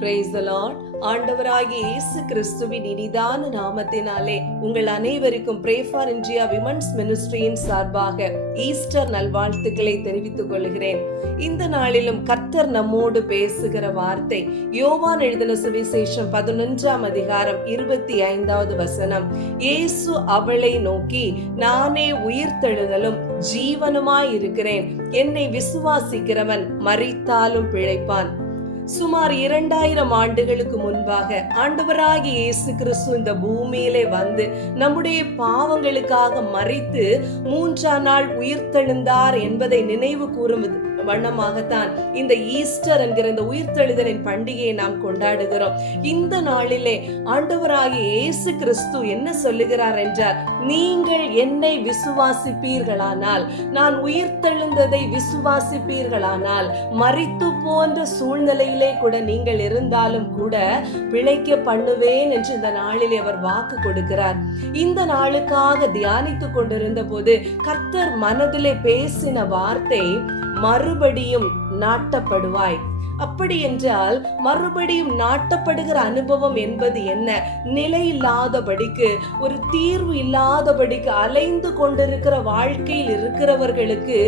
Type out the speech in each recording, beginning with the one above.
Praise the Lord. ஆண்டவராகிய இயேசு கிறிஸ்துவின் இனிதான நாமத்தினாலே உங்கள் அனைவருக்கும் Pray for India Women's Ministryயின் சார்பாக ஈஸ்டர் நல்வாழ்த்துக்களை தெரிவித்துக் கொள்கிறேன். இந்த நாளிலும் கர்த்தர் நம்மோடு பேசுகிற வார்த்தை யோவான் எழுதின சுவிசேஷம் 11ஆம் அதிகாரம் 25வது வசனம். இயேசு அவளை நோக்கி, நானே உயிர்த்தெழுதலும் ஜீவனுமாய் இருக்கிறேன். என்னை விசுவாசிக்கிறவன் மரித்தாலும் பிழைப்பான். சுமார் 2000 ஆண்டுகளுக்கு முன்பாக ஆண்டவராகிய இயேசு கிறிஸ்து இந்த பூமியிலே வந்து நம்முடைய பாவங்களுக்காக மரித்து 3ஆம் நாள் உயிர்த்தெழுந்தார் என்பதை நினைவு கூறும் வண்ணமாகத்தான் இந்த ஈஸ்டர் என்கிற இந்த உயிர்த்தெழுதலின் பண்டிகையை நாம் கொண்டாடுகிறோம். இந்த நாளிலே ஆண்டவராகிய இயேசு கிறிஸ்து என்ன சொல்லுகிறார் என்றால், நீங்கள் என்னை விசுவாசிப்பீர்களானால், நான் உயிர்த்தெழுந்ததை விசுவாசிப்பீர்களானால், மரித்து போன்ற சூழ்நிலையிலே கூட நீங்கள் இருந்தாலும் கூட பிழைக்க பண்ணுவேன் என்று இந்த நாளிலே அவர் வாக்கு கொடுக்கிறார். இந்த நாளுக்காக தியானித்துக் கொண்டிருந்த போது கர்த்தர் மனதிலே பேசின வார்த்தை, மறுபடியும் நாட்டப்படுவாய். அப்படி என்றால் மறுபடியும் நாட்டப்படுகிற அனுபவம் என்பது என்ன? நிலை இல்லாதபடிக்கு, ஒரு தீர்வு இல்லாதபடிக்கு அலைந்து கொண்டிருக்கிற வாழ்க்கையில் இருக்கிறவர்களுக்கு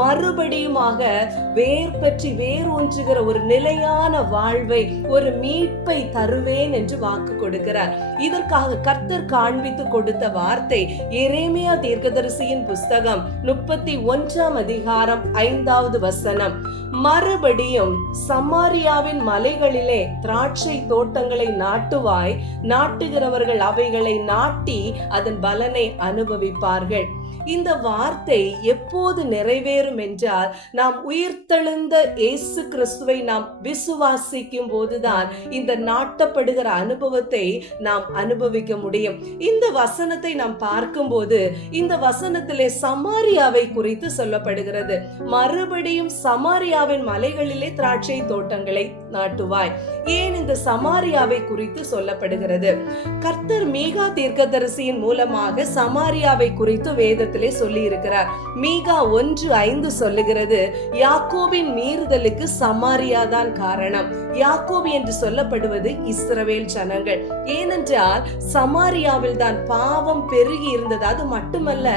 மறுபடியுமாக வேர் பற்றி வேரூன்றுகிற ஒரு நிலையான வாழ்வை, ஒரு மீட்பை தருவேன் என்று வாக்கு கொடுக்கிறார். இதற்காக கர்த்தர் காண்பித்து கொடுத்த வார்த்தை எரேமியா தீர்க்கதரிசியின் புஸ்தகம் 31ஆம் அதிகாரம் 5வது வசனம். மறுபடியும் சமாரியாவின் மலைகளிலே திராட்சை தோட்டங்களை நாட்டுவாய், நாட்டுகிறவர்கள் அவைகளை நாட்டி அதன் பலனை அனுபவிப்பார்கள். இந்த வார்த்தை எப்போது நிறைவேறும் என்றால், நாம் உயிர்த்தெழுந்த இயேசு கிறிஸ்துவை நாம் விசுவாசிக்கும் போதுதான் இந்த நாட்டப்படுகிற அனுபவத்தை நாம் அனுபவிக்க முடியும். இந்த வசனத்தை நாம் பார்க்கும்போது இந்த வசனத்திலே சமாரியாவை குறித்து சொல்லப்படுகிறது. மறுபடியும் சமாரியாவின் மலைகளிலே திராட்சை தோட்டங்களை நாட்டுவாய். ஏன் இந்த சமாரியாவை குறித்து சொல்லப்படுகிறது? கர்த்தர் மீகா தீர்க்கதரிசியின் மூலமாக சமாரியாவை குறித்து வேதத்திலே சொல்லி இருக்கிறார். மீகா 1:5 சொல்லுகிறது, யாக்கோபின் மீறுதலுக்கு சமாரியா தான் காரணம். யாக்கோபு என்று சொல்லப்படுவது இஸ்ரவேல் ஜனங்கள். ஏனென்றால் சமாரியாவில் தான் பாவம் பெருகி இருந்தது. அது மட்டுமல்ல,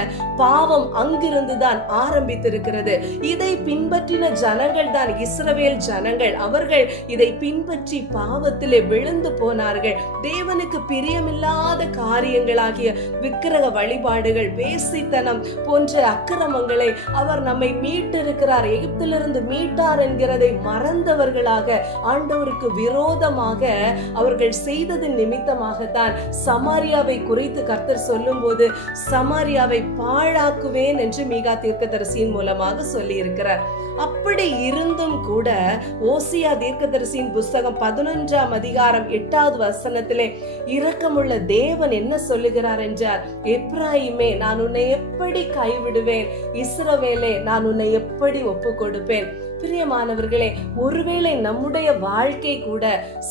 பாவம் அங்கிருந்துதான் ஆரம்பித்திருக்கிறது. இதை பின்பற்றின ஜனங்கள் தான் இஸ்ரவேல் ஜனங்கள். அவர்கள் இதை பின்பற்றி பாவத்திலே விழுந்து போனார்கள். தேவனுக்கு பிரியமில்லாத காரியங்களாகிய விக்கிரக வழிபாடுகள், வேசித்தனம் போன்ற அக்கிரமங்களை அவர் நம்மை மீட்டிருக்கிறார், எகிப்திலிருந்து மீட்டார் என்கிறதை மறந்தவர்களாக, ஆண்டவருக்கு விரோதமாக அவர்கள் செய்ததின் நிமித்தமாகத்தான் சமாரியாவை குறித்து கர்த்தர் சொல்லும் போது சமாரியாவை பாழாக்குவேன் என்று மீகா தீர்க்கதரிசியின் மூலமாக சொல்லி இருக்கிறார். அப்படி இருந்தும் கூட ஓசியா தீர்க்கதரிசியின் புஸ்தகம் 11ஆம் அதிகாரம் 8வது வசனத்திலே இரக்கமுள்ள தேவன் என்ன சொல்லுகிறார் என்றால், எப்ராயிமே, நான் உன்னை எப்படி கைவிடுவேன்? இஸ்ரவேலே, நான் உன்னை எப்படி ஒப்பு கொடுப்பேன்? பிரியமானவர்களே, ஒருவேளை நம்முடைய வாழ்க்கை கூட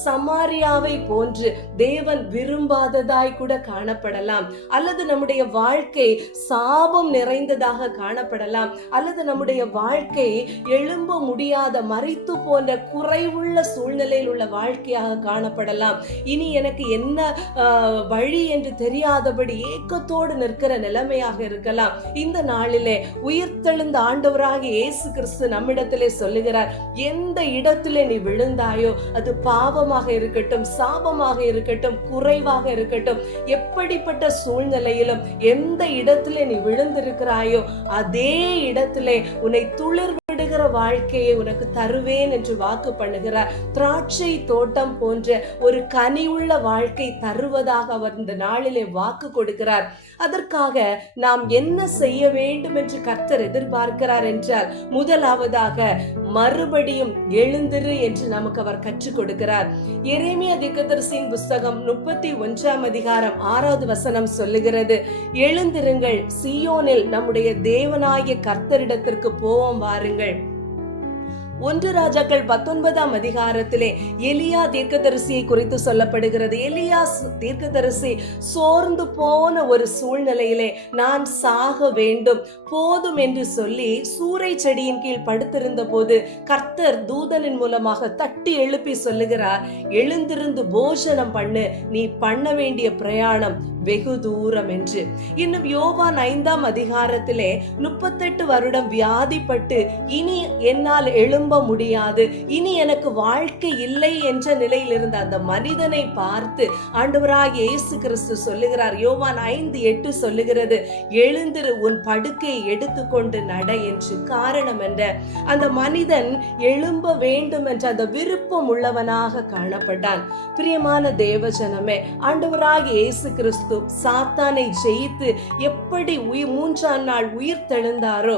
சமாரியாவை போன்று தேவன் விரும்பாததாய் கூட காணப்படலாம், அல்லது நம்முடைய வாழ்க்கை சாபம் நிறைந்ததாக காணப்படலாம், அல்லது நம்முடைய வாழ்க்கை எழும்ப முடியாத, மரித்து போன்ற குறைவுள்ள சூழ்நிலையில் உள்ள வாழ்க்கையாக காணப்படலாம். இனி எனக்கு என்ன வழி என்று தெரியாதபடி ஏக்கத்தோடு நிற்கிற நிலைமையாக இருக்கலாம். இந்த நாளிலே உயிர்த்தெழுந்த ஆண்டவராகிய இயேசு கிறிஸ்து நம்மிடத்திலே சொல்லுகிறார், எந்த இடத்திலே நீ விழுந்தாயோ, அது பாவமாக இருக்கட்டும், சாபமாக இருக்கட்டும், குறைவாக இருக்கட்டும், எப்படிப்பட்ட சூழ்நிலையிலும் எந்த இடத்திலே நீ விழுந்திருக்கிறாயோ அதே இடத்திலே உன்னை துளிர்விடுகிற வாழ்க்கையை உனக்கு தருவேன் என்று வாக்கு பண்ணுகிறார். திராட்சை தோட்டம் போன்ற ஒரு கனியுள்ள வாழ்க்கை தருவதாக அவர் இந்த நாளிலே வாக்கு கொடுக்கிறார். அதற்காக நாம் என்ன செய்ய வேண்டும் என்று கர்த்தர் எதிர்பார்க்கிறார் என்றால், முதலாவதாக மறுபடியும் எழுந்திரு என்று நமக்கு அவர் கற்றுக் கொடுக்கிறார். எரேமியா தீர்க்கதரிசியின் புஸ்தகம் 31ஆம் அதிகாரம் 6வது வசனம் சொல்லுகிறது, எழுந்திருங்கள், சீயோனில் நம்முடைய தேவனாகிய கர்த்தரிடத்திற்கு போவோம் வாருங்கள். 1 ராஜாக்கள் 19ஆம் அதிகாரத்திலே எலியா தீர்க்கதரிசியை குறித்து சொல்லப்படுகிறது. எலியா தீர்க்கதரிசி சோர்ந்து போன ஒரு சூழ்நிலையிலே நான் சாக வேண்டும் போதும் என்று சொல்லி சூரை செடியின் கீழ் படுத்திருந்த போது கர்த்தர் தூதனின் மூலமாக தட்டி எழுப்பி சொல்லுகிறார், எழுந்திருந்து போஜனம் பண்ணு, நீ பண்ண வேண்டிய பிரயாணம் வெகு தூரம் என்று. இன்னும் யோவான் 5ஆம் அதிகாரத்திலே 38 வருடம் வியாதிப்பட்டு இனி என்னால் எழும்ப முடியாது, இனி எனக்கு வாழ்க்கை இல்லை என்ற நிலையில் இருந்த அந்த மனிதனை பார்த்து ஆண்டவராகிய இயேசு கிறிஸ்து சொல்லுகிறார், யோவான் 5:8 சொல்லுகிறது, எழுந்திரு, உன் படுக்கையை எடுத்துக்கொண்டு நட என்று. காரணம் என்ற அந்த மனிதன் எழும்ப வேண்டும் என்ற அந்த விருப்பம் உள்ளவனாக காணப்பட்டான். பிரியமான தேவஜனமே, ஆண்டவராகிய இயேசு கிறிஸ்து சாத்தானை ஜெயித்து எப்படி 3ஆம் நாள் உயிர் தெழுந்தாரோ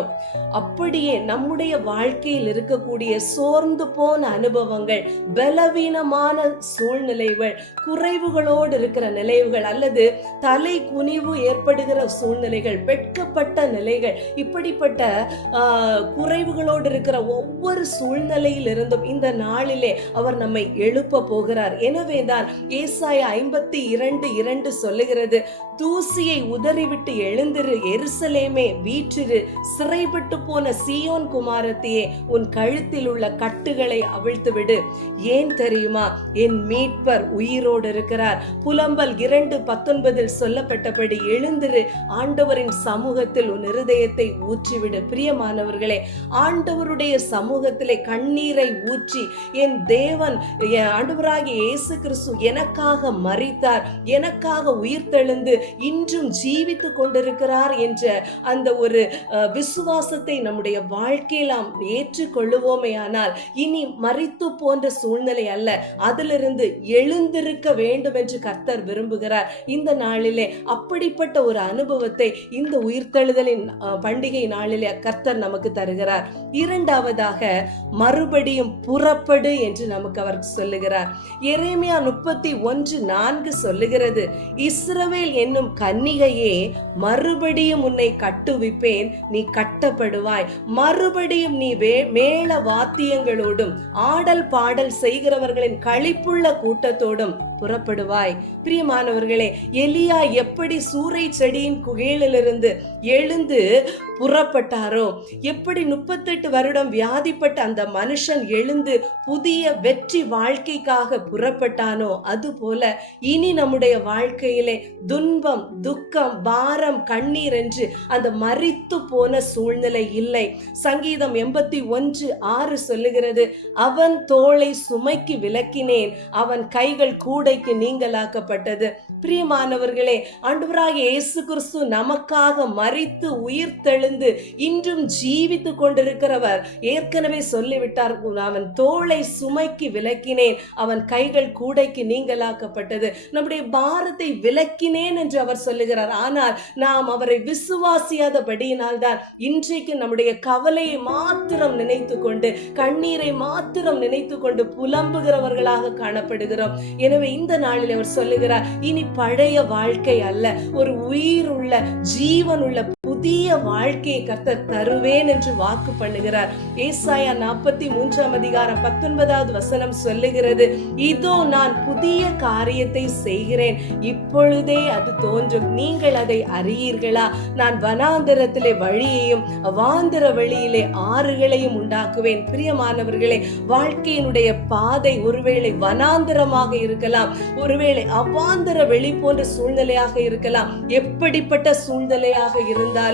அப்படியே நம்முடைய வாழ்க்கையில் இருக்கக்கூடிய சோர்ந்து போன அனுபவங்கள், பலவீனமான சூழ்நிலைகள், குறைவுகளோடு இருக்கிற நிலைகள் அல்லது தலை குனிவு ஏற்படுகிற சூழ்நிலைகள், வெட்கப்பட்ட நிலைகள், இப்படிப்பட்ட குறைவுகளோடு இருக்கிற ஒவ்வொரு சூழ்நிலையில் இருந்தும் இந்த நாளிலே அவர் நம்மை எழுப்ப போகிறார். எனவேதான் ஏசாயா 52:2 சொல்லுகிறது, தூசியை உதறிவிட்டு எழுந்திரு, எருசலேமே வீற்றிரு, சிறைப்பட்டு போன சீயோன் குமாரத்தியே உன் கழுத்தில் உள்ள கட்டுகளை அவிழ்த்து விடு. ஏன் தெரியுமா? என் மீட்பர் உயிரோடு இருக்கிறார். புலம்பல் 2:19 சொல்லப்பட்டபடி எழுந்திரு, ஆண்டவரின் சமூகத்தில் உன் இருதயத்தை ஊற்றிவிடு. பிரியமானவர்களே, ஆண்டவருடைய சமூகத்திலே கண்ணீரை ஊற்றி என் தேவன் ஆண்டவராகிய இயேசு கிறிஸ்து எனக்காக மரித்தார், எனக்காக உயிர் தெழுந்து இன்றும் ஜீவித்து கொண்டிருக்கிறார் என்ற அந்த ஒரு விசுவாசத்தை நம்முடைய வாழ்க்கையில் நாம் ஏற்றுக்கொள்ளுவோமே ஆனால் இனி மரித்து போன்ற சூழ்நிலை அல்ல, அதிலிருந்து எழுந்திருக்க வேண்டும் என்று கர்த்தர் விரும்புகிறார். இந்த நாளிலே அப்படிப்பட்ட ஒரு அனுபவத்தை இந்த உயிர்த்தெழுதலின் பண்டிகை நாளிலே கர்த்தர் நமக்கு தருகிறார். இரண்டாவதாக மறுபடியும் புறப்படு என்று நமக்கு அவர் சொல்லுகிறார். எரேமியா 31:4 சொல்லுகிறது, இஸ்ரவேல் என்னும் கன்னிகையே, மறுபடியும் உன்னை கட்டுவிப்பேன், நீ கட்டப்படுவாய். மறுபடியும் நீ மேள வாத்தியங்களோடும் ஆடல் பாடல் செய்கிறவர்களின் களிப்புள்ள கூட்டத்தோடும் புறப்படுவாய். பிரியமானவர்களே, எலியா எப்படி சூரை செடியின் கீழிலிருந்து எழுந்து புறப்பட்டாரோ, எப்படி 38 வருடம் வியாதிப்பட்ட அந்த மனுஷன் எழுந்து புதிய வெற்றி வாழ்க்கைக்காக புறப்பட்டானோ, அதுபோல இனி நம்முடைய வாழ்க்கையிலே துன்பம், துக்கம், பாரம், கண்ணீர் என்று அந்த மரித்து போன சூழ்நிலை இல்லை. சங்கீதம் 81:6 சொல்லுகிறது, அவன் தோளை சுமைக்கு விலக்கினேன், அவன் கைகள் கூடைக்கு நீங்களாக்கப்பட்டது. பிரியமானவர்களே, ஆண்டவராகிய இயேசு கிறிஸ்து நமக்காக மரித்து உயிர் தெழுந்து இன்றும் ஜீவித்து கொண்டிருக்கிறவர். ஏற்கனவே சொல்லிவிட்டார், அவன் தோளை சுமைக்கு விலக்கினேன், அவன் கைகள் கூடைக்கு நீங்களாக்கப்பட்டது. நம்முடைய பாரத்தை விலக்கினேன் என்று அவர் சொல்லுகிறார். ஆனால் நாம் அவரை விசுவாசியாதபடியினால் தான் இன்றைக்கு நம்முடைய கவலையை மாத்திரம் நினைத்து கொண்டு, கண்ணீரை மாத்திரம் நினைத்து கொண்டு புலம்புகிறவர்களாக காணப்படுகிறோம். எனவே இந்த நாளில் அவர் சொல்லுகிறார், இனி பழைய வாழ்க்கை அல்ல, ஒரு உயிர் உள்ள ஜீவன் உள்ள புதிய வாழ்க்கையை கர்த்தர் தருவேன் என்று வாக்கு பண்ணுகிறார். ஏசாயா 43ஆம் அதிகாரம் 19வது வசனம் சொல்லுகிறது, இதோ நான் புதிய காரியத்தை செய்கிறேன், இப்பொழுதே அது தோன்றும், நீங்கள் அதை அறியீர்களா? நான் வனாந்தரத்திலே வழியையும் அவாந்தர வழியிலே ஆறுகளையும் உண்டாக்குவேன். பிரியமானவர்களே, வாழ்க்கையினுடைய பாதை ஒருவேளை வனாந்தரமாக இருக்கலாம், ஒருவேளை அவாந்தர வெளி போன்ற சூழ்நிலையாக இருக்கலாம். எப்படிப்பட்ட சூழ்நிலையாக இருந்தாலும்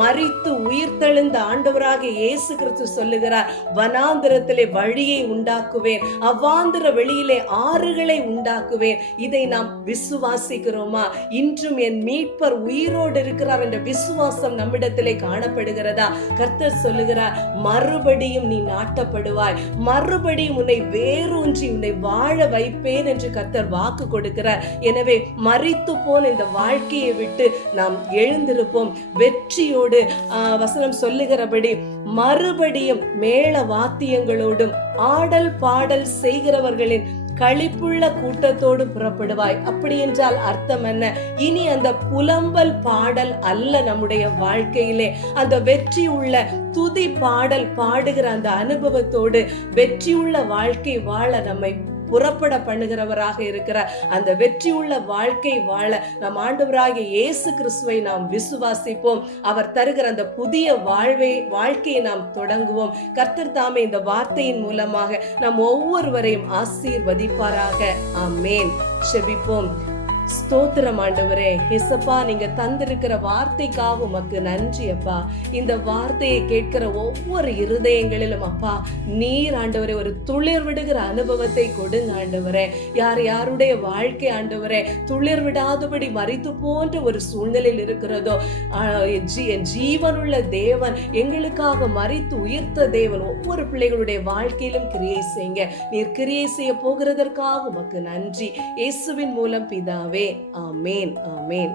மரித்து உயிர்த்தெழுந்த ஆண்டவராகிய இயேசு கிறிஸ்து சொல்லுகிறார், வனாந்தரத்திலே வழியை உண்டாக்குவேன், அவாந்தர வெளியிலே ஆறுகளை உண்டாக்குவேன். இதை நாம் விசுவாசிக்கிறோமா? இன்றும் என் மீட்பர் உயிரோடு இருக்கிறார் என்ற விசுவாசம் நம்மிடத்திலே காணப்படுகிறதா? கர்த்தர் சொல்லுகிறார், மறுபடியும் நீ நாட்டப்படுவாய், மறுபடியும் உன்னை வேரூன்றி உன்னை வாழ வைப்பேன் என்று கர்த்தர் வாக்கு கொடுக்கிறார். எனவே மரித்து போன இந்த வாழ்க்கையை விட்டு நாம் எழுந்திருப்போம் வெற்றியோடு. வசனம் சொல்லுகிறபடி மறுபடியும் மேள வாத்தியங்களோடும் ஆடல் பாடல் செய்கிறவர்களின் களிப்புள்ள கூட்டத்தோடு புறப்படுவாய். அப்படி என்றால் அர்த்தம் என்ன? இனி அந்த புலம்பல் பாடல் அல்ல நம்முடைய வாழ்க்கையிலே, அந்த வெற்றி உள்ள துதி பாடல் பாடுகிற அந்த அனுபவத்தோடு வெற்றியுள்ள வாழ்க்கை வாழ நம்மை புறப்பட பண்ணுகிறவராக இருக்கிற அந்த வெற்றியுள்ள வாழ்க்கை வாழ நம் ஆண்டவராகிய இயேசு கிறிஸ்துவை நாம் விசுவாசிப்போம். அவர் தருகிற அந்த புதிய வாழ்க்கையை நாம் தொடங்குவோம். கர்த்தர் தாமே இந்த வார்த்தையின் மூலமாக நம் ஒவ்வொருவரையும் ஆசீர்வதிப்பாராக. ஆமென். செபிப்போம். ஸ்தோத்திரம் ஆண்டவரே. இயேசப்பா, நீங்க தந்திருக்கிற வார்த்தைக்காக உமக்கு நன்றி அப்பா. இந்த வார்த்தையை கேட்கிற ஒவ்வொரு இருதயங்களிலும் அப்பா நீர் ஆண்டவரே ஒரு துளிர் விடுகிற அனுபவத்தை கொடுங்க ஆண்டவரே. யாருடைய வாழ்க்கை ஆண்டவரே துளிர் விடாதபடி மரித்து போன்ற ஒரு சூழ்நிலையில் இருக்கிறதோ, ஜீவனுள்ள தேவன், எங்களுக்காக மரித்து உயிர்த்த தேவன் ஒவ்வொரு பிள்ளைகளுடைய வாழ்க்கையிலும் கிரியை செய்யுங்க. நீர் கிரியை செய்ய போகிறதற்காக உமக்கு நன்றி. இயேசுவின் மூலம் பிதாவே. ஆமென். ஆமென்.